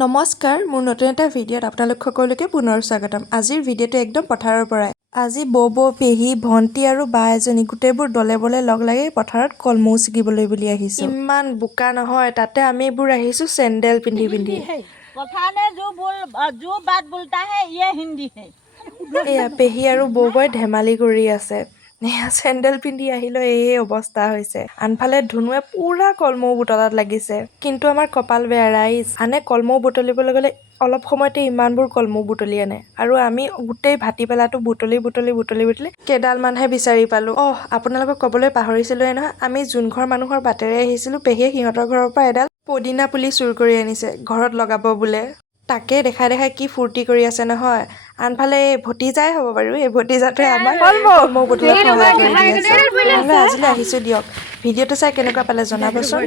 নমস্কাৰ মোৰ নতুন এটা ভিডিঅ'ত আপোনালোক সকলোকে পুনৰ স্বাগতম। আজিৰ ভিডিঅ'টো একদম পথাৰৰ পৰাই। আজি বৌ পেহী ভণ্টি আৰু বা এজনী গোটেইবোৰ দলে বলে লগ লাগি পথাৰত কলমৌ ছিগিবলৈ বুলি আহিছো। ইমান বোকা নহয়, তাতে আমি এইবোৰ আহিছো চেণ্ডেল পিন্ধি পিন্ধি। এয়া পেহী আৰু বৌবই ধেমালি কৰি আছে। এয়া চেণ্ডেল পিন্ধি আহিলে এই অৱস্থা হৈছে। আনফালে ধুনুৱে পুৰা কলমৌ বুটলাত লাগিছে। কিন্তু আমাৰ কপাল বেয়া ৰাইজ, আনে কলমৌ বুটলিবলৈ গ'লে অলপ সময়তে ইমানবোৰ কলমৌ বুটলি আনে আৰু আমি গোটেই ভাটিবেলাটো বুটলি কেইডালমানহে বিচাৰি পালো। আপোনালোকক ক'বলৈ পাহৰিছিলোৱে নহয়, আমি যোন ঘৰ মানুহৰ বাটেৰে আহিছিলো পেহীয়ে সিহঁতৰ ঘৰৰ পৰা এডাল পদিনা পুলি চুৰ কৰি আনিছে, ঘৰত লগাব বোলে। তাকে দেখাই কি ফূৰ্তি কৰি আছে নহয়। আনফালে এই ভতিজাই হ'ব বাৰু, এই ভতিজাটোৱে আমাক কলমৌ বুটলাত সহায় কৰি দি আছে। নহ'লে আজিলৈ আহিছো দিয়ক। ভিডিঅ'টো চাই কেনেকুৱা পালে জনাবচোন।